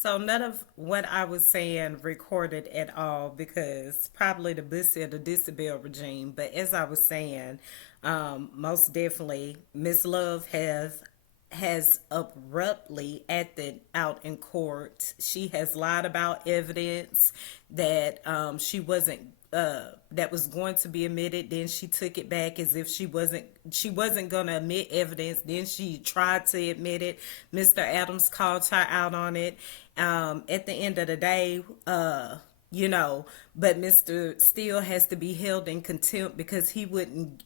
So none of what I was saying recorded at all because probably the Bussy of the Disability regime. But as I was saying, most definitely Miss Love has abruptly acted out in court. She has lied about evidence that she wasn't that was going to be admitted. Then she took it back as if she wasn't going to admit evidence. Then she tried to admit it. Mr. Adams called her out on it. At the end of the day, but Mr. Steele has to be held in contempt because he wouldn't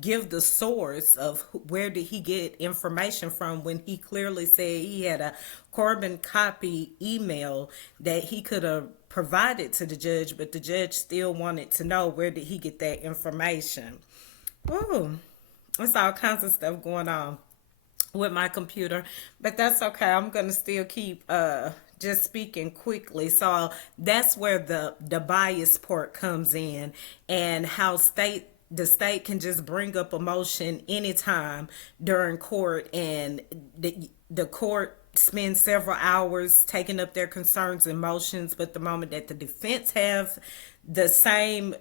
give the source of where did he get information from when he clearly said he had a carbon copy email that he could have provided to the judge, but the judge still wanted to know where did he get that information. Ooh, it's all kinds of stuff going on with my computer, but that's okay. I'm gonna still keep just speaking quickly. So that's where the bias part comes in, and how the state can just bring up a motion anytime during court, and the court spends several hours taking up their concerns and motions, but the moment that the defense have the same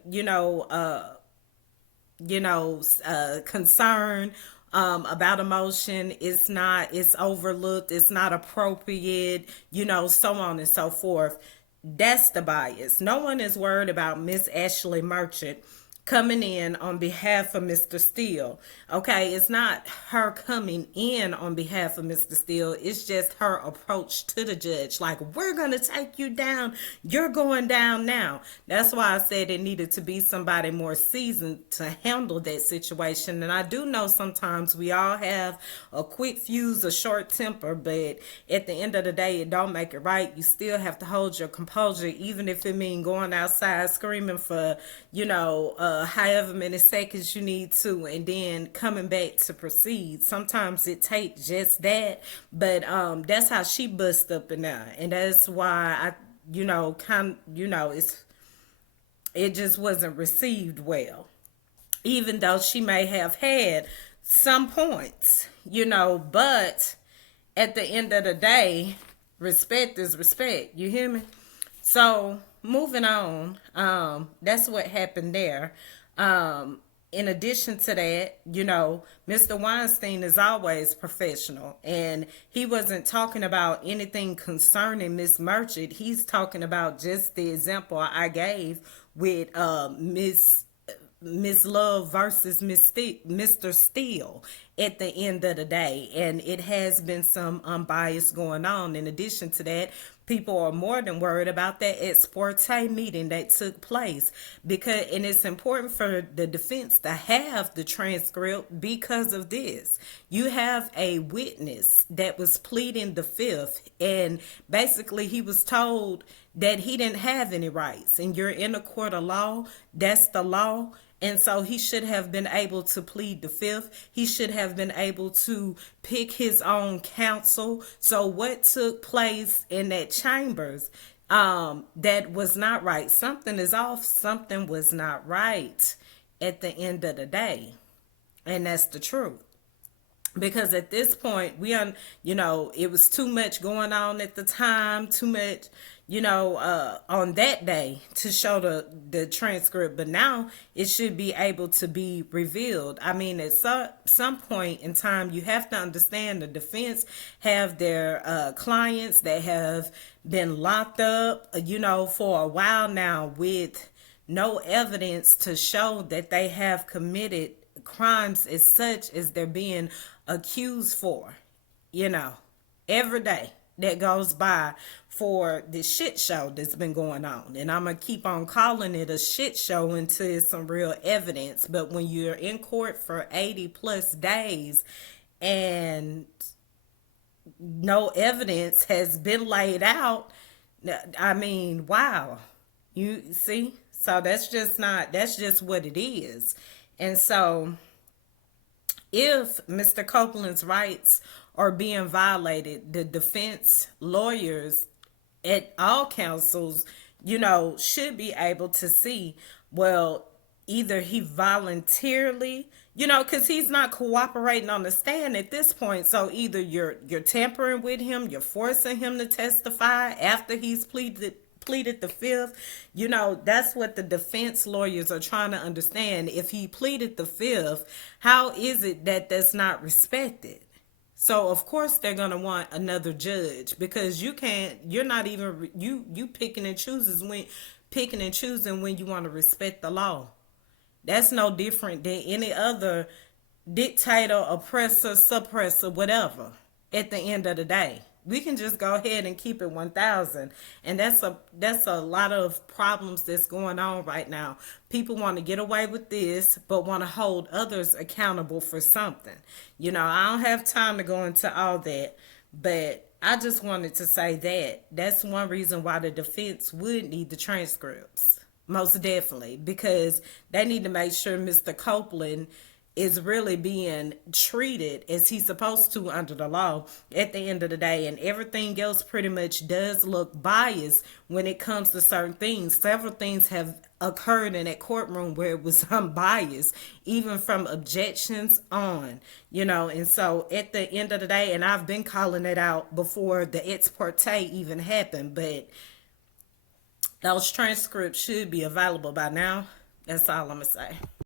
concern about emotion, it's overlooked, it's not appropriate, so on and so forth. That's the bias. No one is worried about Miss Ashley Merchant coming in on behalf of Mr. Steele. Okay, it's not her coming in on behalf of Mr. Steele. It's just her approach to the judge. Like, we're going to take you down. You're going down now. That's why I said it needed to be somebody more seasoned to handle that situation. And I do know sometimes we all have a quick fuse, a short temper, but at the end of the day, it don't make it right. You still have to hold your composure, even if it means going outside screaming for, however many seconds you need to, and then coming back to proceed. Sometimes it takes just that, but that's how she bust up in there, and that's why it just wasn't received well, even though she may have had some points, but at the end of the day, respect is respect. You hear me? So moving on, that's what happened there. In addition to that, Mr. Weinstein is always professional, and he wasn't talking about anything concerning Miss Merchant. He's talking about just the example I gave with Miss Love versus Mr. Steele at the end of the day. And it has been some unbiased going on. In addition to that, people are more than worried about that ex parte meeting that took place, and it's important for the defense to have the transcript because of this. You have a witness that was pleading the fifth, and basically he was told that he didn't have any rights, and you're in a court of law. That's the law. And so he should have been able to plead the fifth. He should have been able to pick his own counsel. So what took place in that chambers, that was not right. Something is off. Something was not right at the end of the day. And that's the truth. Because at this point, it was too much going on at the time, too much, on that day to show the transcript. But now it should be able to be revealed. I mean, at some point in time, you have to understand the defense have their clients that have been locked up, for a while now with no evidence to show that they have committed crimes as such as they're being accused for. Every day that goes by for this shit show that's been going on, and I'm gonna keep on calling it a shit show until it's some real evidence. But when you're in court for 80 plus days and no evidence has been laid out, I mean, wow. You see? So that's just what it is. And so if Mr. Copeland's rights are being violated, the defense lawyers at all councils, should be able to see, well, either he voluntarily, you know, because he's not cooperating on the stand at this point. So either you're tampering with him, you're forcing him to testify after he's pleaded the fifth. You know, that's what the defense lawyers are trying to understand. If he pleaded the fifth, how is it that that's not respected? So of course they're gonna want another judge, because you're not even you picking and choosing when you want to respect the law. That's no different than any other dictator, oppressor, suppressor, whatever. At the end of the day, we can just go ahead and keep it 1,000, and that's a lot of problems that's going on right now. People want to get away with this, but want to hold others accountable for something. You know, I don't have time to go into all that, but I just wanted to say that that's one reason why the defense would need the transcripts. Most definitely, because they need to make sure Mr. Copeland is really being treated as he's supposed to under the law at the end of the day. And everything else pretty much does look biased when it comes to certain things. Several things have occurred in that courtroom where it was unbiased, even from objections on, you know. And so at the end of the day, and I've been calling it out before the ex parte even happened, but those transcripts should be available by now. That's all I'm going to say.